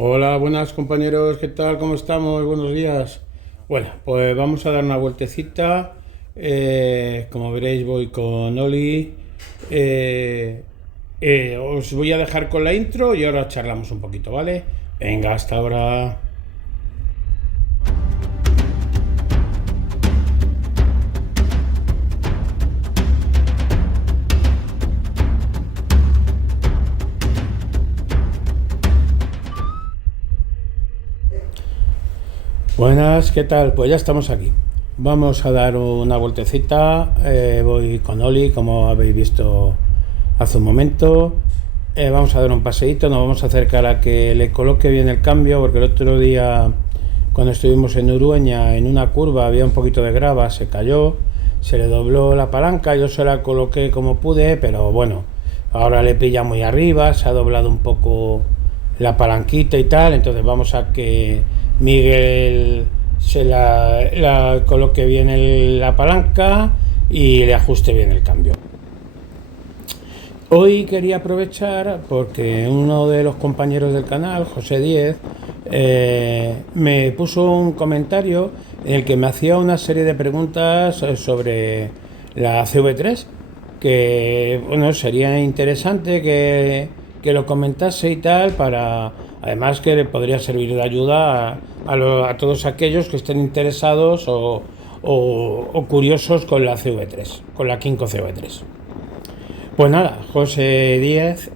Hola, buenas compañeros, ¿qué tal? ¿Cómo estamos? Buenos días. Bueno, pues vamos a dar una vueltecita. Como veréis, voy con Oli. Eh, Os voy a dejar con la intro y ahora charlamos un poquito, ¿vale? Venga, hasta ahora. Buenas, ¿qué tal? Pues ya estamos aquí. Vamos a dar una vueltecita. Voy con Oli, como habéis visto hace un momento. Vamos a dar un paseíto, nos vamos a acercar a que le coloque bien el cambio, porque el otro día, cuando estuvimos en Urueña, en una curva había un poquito de grava, se cayó, se le dobló la palanca, yo se la coloqué como pude, pero bueno, ahora le pilla muy arriba, se ha doblado un poco la palanquita y tal, entonces vamos a que Miguel la coloque bien la palanca y le ajuste bien el cambio. Hoy quería aprovechar porque uno de los compañeros del canal, José Díez, me puso un comentario en el que me hacía una serie de preguntas sobre la CV3, que bueno, sería interesante que lo comentase y tal, para además que le podría servir de ayuda a todos aquellos que estén interesados o curiosos con la CV3, con la Kinko CV3. Pues nada, José Díez,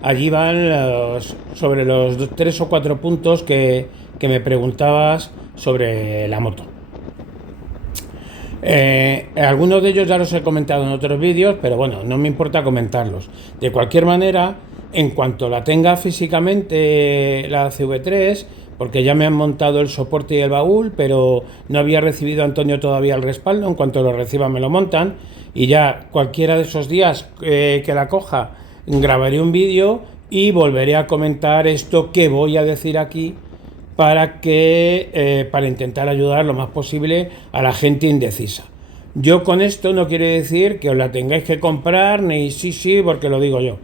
allí van sobre los tres o cuatro puntos que me preguntabas sobre la moto. Algunos de ellos ya los he comentado en otros vídeos, pero bueno, no me importa comentarlos. De cualquier manera, en cuanto la tenga físicamente la CV3, porque ya me han montado el soporte y el baúl, pero no había recibido Antonio todavía el respaldo, en cuanto lo reciba me lo montan, y ya cualquiera de esos días que la coja, grabaré un vídeo y volveré a comentar esto que voy a decir aquí para intentar ayudar lo más posible a la gente indecisa. Yo con esto no quiere decir que os la tengáis que comprar, ni sí, porque lo digo yo.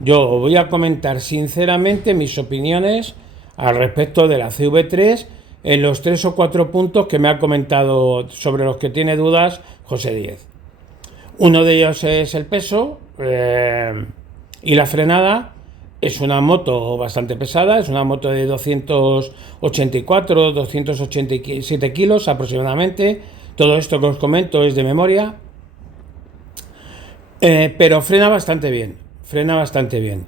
Yo voy a comentar sinceramente mis opiniones al respecto de la CV3 en los tres o cuatro puntos que me ha comentado, sobre los que tiene dudas José Díez. Uno de ellos es el peso y la frenada. Es una moto bastante pesada, es una moto de 284, 287 kilos aproximadamente. Todo esto que os comento es de memoria, pero frena bastante bien, frena bastante bien.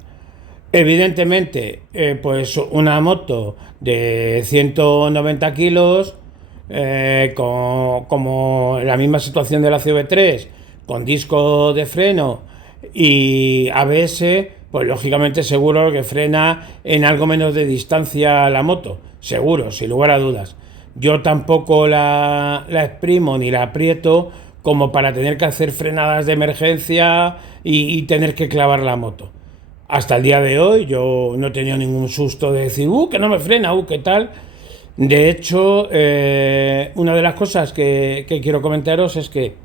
Evidentemente, pues una moto de 190 kilos, como la misma situación de la CV3, con disco de freno y ABS, pues lógicamente seguro que frena en algo menos de distancia la moto, seguro, sin lugar a dudas. Yo tampoco la exprimo ni la aprieto como para tener que hacer frenadas de emergencia y tener que clavar la moto. Hasta el día de hoy yo no he tenido ningún susto de decir, que no me frena, qué tal. De hecho, una de las cosas que quiero comentaros es que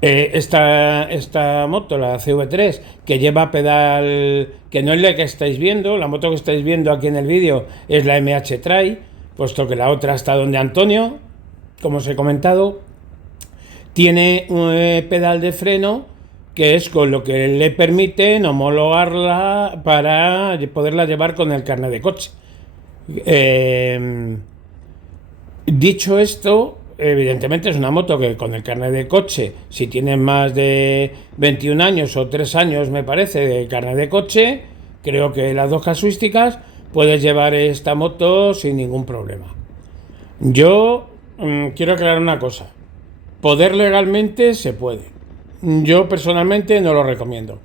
esta moto, la CV3, que lleva pedal, que no es la que estáis viendo, la moto que estáis viendo aquí en el vídeo es la MH Trail, puesto que la otra está donde Antonio, como os he comentado, tiene un pedal de freno que es con lo que le permiten homologarla para poderla llevar con el carnet de coche. Dicho esto, evidentemente es una moto que con el carnet de coche, si tienes más de 21 años o 3 años, me parece, de carnet de coche, creo que las dos casuísticas, puedes llevar esta moto sin ningún problema. Yo quiero aclarar una cosa. Poder legalmente se puede. Yo personalmente no lo recomiendo.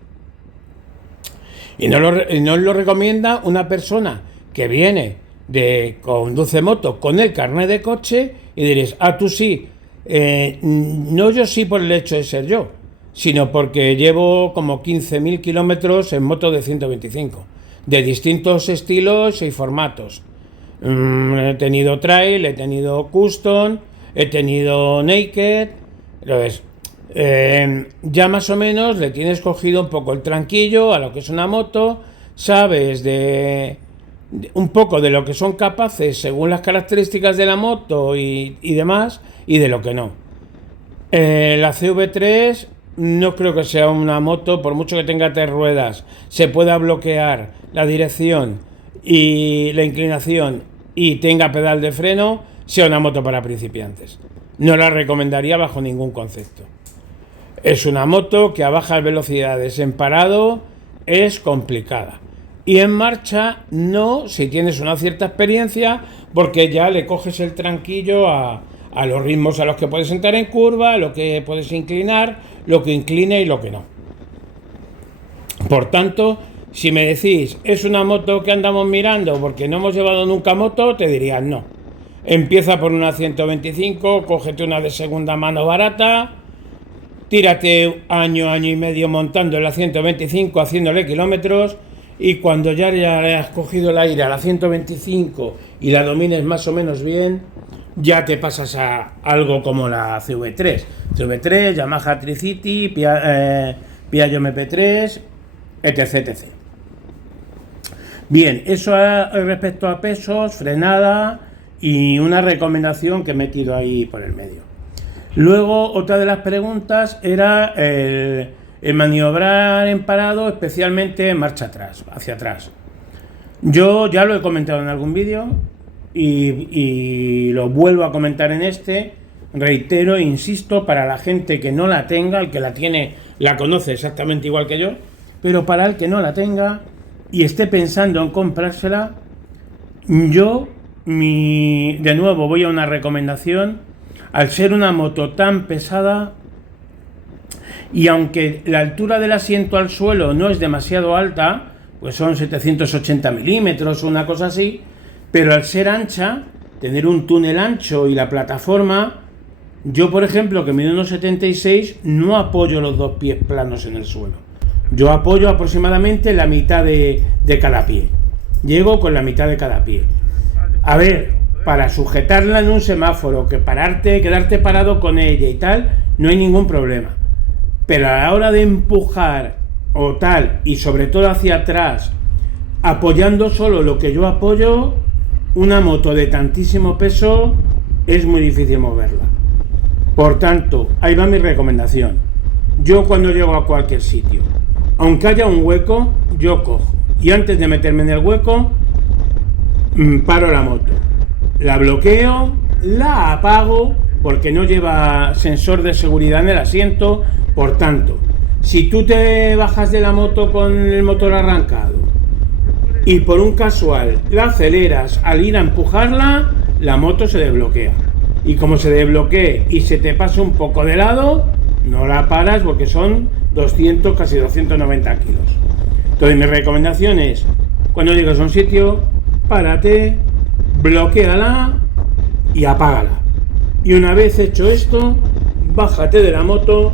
Y no lo recomienda una persona que viene de conduce moto con el carnet de coche y diréis, tú sí. No yo sí por el hecho de ser yo, sino porque llevo como 15.000 kilómetros en moto de 125, de distintos estilos y formatos. He tenido trail, he tenido custom, he tenido naked. Entonces, ya más o menos le tienes cogido un poco el tranquillo a lo que es una moto, sabes un poco de lo que son capaces según las características de la moto y demás, y de lo que no. La CV3 no creo que sea una moto, por mucho que tenga 3 ruedas, se pueda bloquear la dirección y la inclinación y tenga pedal de freno, sea una moto para principiantes. No la recomendaría bajo ningún concepto. Es una moto que a bajas velocidades en parado es complicada. Y en marcha no, si tienes una cierta experiencia, porque ya le coges el tranquillo a los ritmos a los que puedes entrar en curva, a lo que puedes inclinar, lo que inclina y lo que no. Por tanto, si me decís, ¿es una moto que andamos mirando porque no hemos llevado nunca moto? Te diría no. Empieza por una 125, cógete una de segunda mano barata, tírate año y medio montando en la 125, haciéndole kilómetros, y cuando ya le has cogido el aire a la 125 y la domines más o menos bien, ya te pasas a algo como la CV3, Yamaha Tricity, Piaggio MP3, etc. Bien, eso respecto a pesos, frenada y una recomendación que he metido ahí por el medio. Luego, otra de las preguntas era el maniobrar en parado, especialmente en marcha atrás, hacia atrás. Yo ya lo he comentado en algún vídeo y lo vuelvo a comentar en este. Reitero e insisto, para la gente que no la tenga, el que la tiene la conoce exactamente igual que yo, pero para el que no la tenga y esté pensando en comprársela, de nuevo voy a una recomendación. Al ser una moto tan pesada, y aunque la altura del asiento al suelo no es demasiado alta, pues son 780 milímetros o una cosa así, pero al ser ancha, tener un túnel ancho y la plataforma, yo por ejemplo que mido 1,76, no apoyo los 2 pies planos en el suelo. Yo apoyo aproximadamente la mitad de cada pie. Llego con la mitad de cada pie. A ver, para sujetarla en un semáforo, quedarte parado con ella y tal, no hay ningún problema. Pero a la hora de empujar o tal, y sobre todo hacia atrás, apoyando solo lo que yo apoyo, una moto de tantísimo peso es muy difícil moverla. Por tanto, ahí va mi recomendación. Yo cuando llego a cualquier sitio, aunque haya un hueco, yo cojo. Y antes de meterme en el hueco, paro la moto. La bloqueo, la apago, porque no lleva sensor de seguridad en el asiento. Por tanto, si tú te bajas de la moto con el motor arrancado y por un casual la aceleras al ir a empujarla, la moto se desbloquea. Y como se desbloquee y se te pasa un poco de lado, no la paras porque son 200, casi 290 kilos. Entonces mi recomendación es, cuando llegues a un sitio, párate, bloquéala y apágala. Y una vez hecho esto, bájate de la moto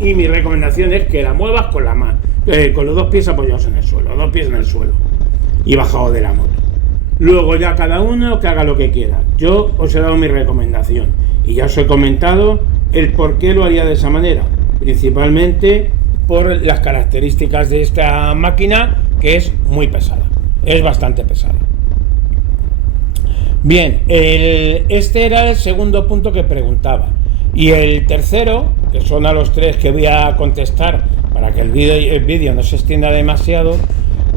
y mi recomendación es que la muevas con los 2 pies apoyados en el suelo, 2 pies en el suelo y bajado de la moto. Luego ya cada uno que haga lo que quiera. Yo os he dado mi recomendación y ya os he comentado el por qué lo haría de esa manera, principalmente por las características de esta máquina, que es muy pesada, es bastante pesada. Bien, este era el segundo punto que preguntaba. Y el tercero, que son a los 3 que voy a contestar para que el vídeo no se extienda demasiado,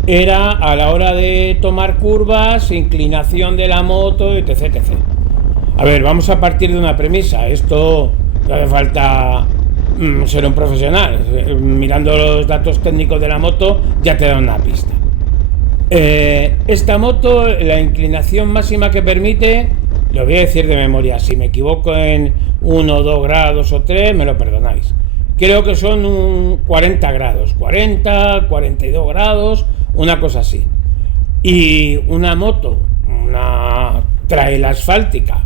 era a la hora de tomar curvas, inclinación de la moto, etc. A ver, vamos a partir de una premisa. Esto no hace falta ser un profesional. Mirando los datos técnicos de la moto ya te da una pista. Esta moto, la inclinación máxima que permite, lo voy a decir de memoria, si me equivoco en 1, 2 grados o 3, me lo perdonáis. Creo que son 40 grados, 40, 42 grados, una cosa así. Y una moto, una trail asfáltica,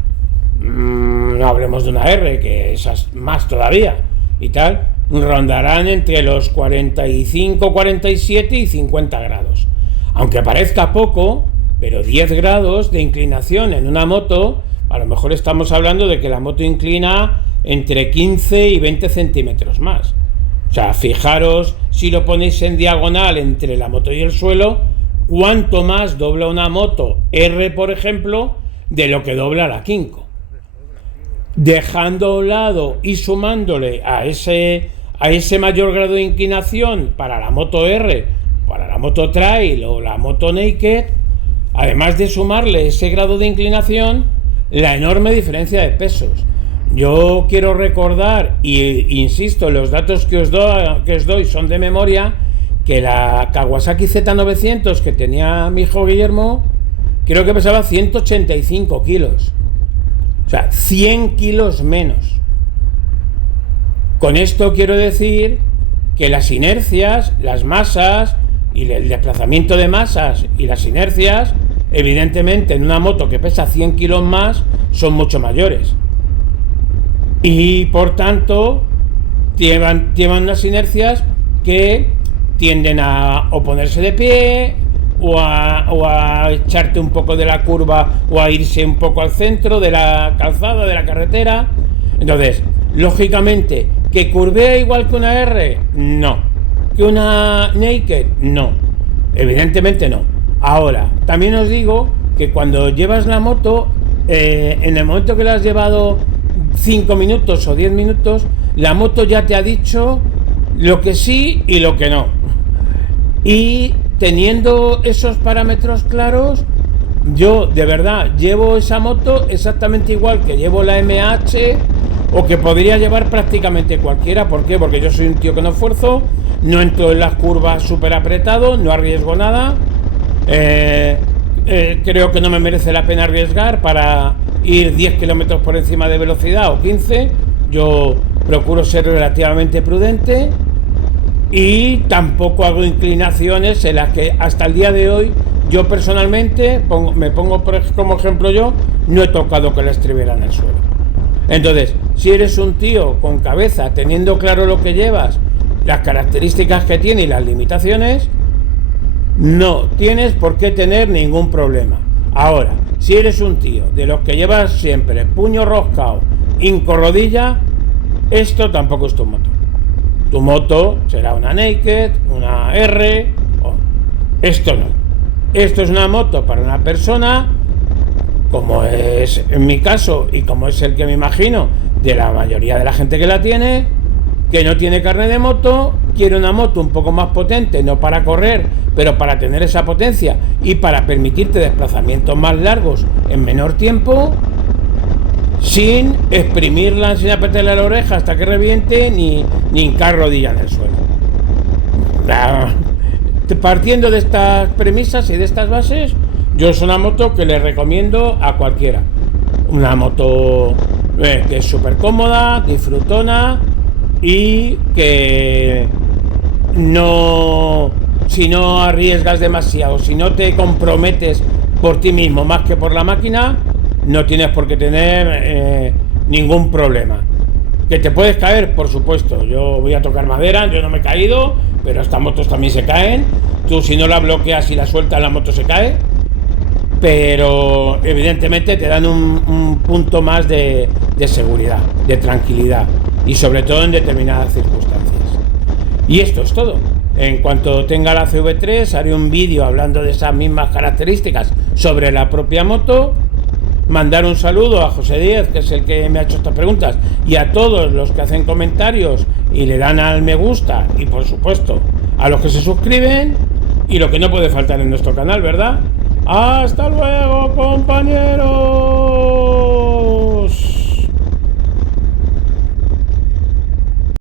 no hablemos de una R, que esas más todavía, y tal, rondarán entre los 45, 47 y 50 grados. Aunque parezca poco, pero 10 grados de inclinación en una moto, a lo mejor estamos hablando de que la moto inclina entre 15 y 20 centímetros más. O sea, fijaros, si lo ponéis en diagonal entre la moto y el suelo, cuánto más dobla una moto R, por ejemplo, de lo que dobla la Kingco. Dejando a un lado y sumándole a ese mayor grado de inclinación para la moto R, para la moto Trail o la moto Naked, además de sumarle ese grado de inclinación, la enorme diferencia de pesos. Yo quiero recordar, y insisto, los datos que os doy son de memoria, que la Kawasaki Z900 que tenía mi hijo Guillermo, creo que pesaba 185 kilos. O sea, 100 kilos menos. Con esto quiero decir que las inercias, las masas y el desplazamiento de masas y las inercias, evidentemente en una moto que pesa 100 kilos más, son mucho mayores. Y por tanto, llevan unas inercias que tienden a o ponerse de pie o a echarte un poco de la curva o a irse un poco al centro de la calzada, de la carretera. Entonces, lógicamente, ¿que curvea igual que una R? No. ¿Que una Naked? No. Evidentemente no. Ahora, también os digo que cuando llevas la moto, en el momento que la has llevado 5 minutos o 10 minutos, la moto ya te ha dicho lo que sí y lo que no. Y teniendo esos parámetros claros, yo de verdad llevo esa moto exactamente igual que llevo la MH o que podría llevar prácticamente cualquiera. ¿Por qué? Porque yo soy un tío que no esfuerzo, no entro en las curvas súper apretado, no arriesgo nada. Creo que no me merece la pena arriesgar para ir 10 kilómetros por encima de velocidad o 15. Yo procuro ser relativamente prudente y tampoco hago inclinaciones en las que hasta el día de hoy yo personalmente me pongo como ejemplo, yo no he tocado con la estribera en el suelo. Entonces, si eres un tío con cabeza, teniendo claro lo que llevas, las características que tiene y las limitaciones, no tienes por qué tener ningún problema. Ahora, si eres un tío de los que llevas siempre puño roscado, hinco rodilla, esto tampoco es tu moto. Tu moto será una Naked, una R, esto no. Esto es una moto para una persona, como es en mi caso y como es el que me imagino de la mayoría de la gente que la tiene, que no tiene carnet de moto, quiere una moto un poco más potente, no para correr, pero para tener esa potencia y para permitirte desplazamientos más largos en menor tiempo, sin exprimirla, sin apretarle la oreja hasta que reviente, ni hincar rodilla en el suelo. Partiendo de estas premisas y de estas bases, yo es una moto que le recomiendo a cualquiera. Una moto que es súper cómoda, disfrutona y que no, si no arriesgas demasiado, si no te comprometes por ti mismo más que por la máquina, no tienes por qué tener ningún problema. ¿Que te puedes caer? Por supuesto. Yo voy a tocar madera, yo no me he caído, pero estas motos también se caen. Tú si no la bloqueas y la sueltas, la moto se cae. Pero evidentemente te dan un punto más de seguridad, de tranquilidad y sobre todo en determinadas circunstancias. Y esto es todo. En cuanto tenga la CV3 haré un vídeo hablando de esas mismas características sobre la propia moto. Mandar un saludo a José Díez, que es el que me ha hecho estas preguntas, y a todos los que hacen comentarios y le dan al me gusta, y por supuesto a los que se suscriben, y lo que no puede faltar en nuestro canal, ¿verdad? ¡Hasta luego, compañeros!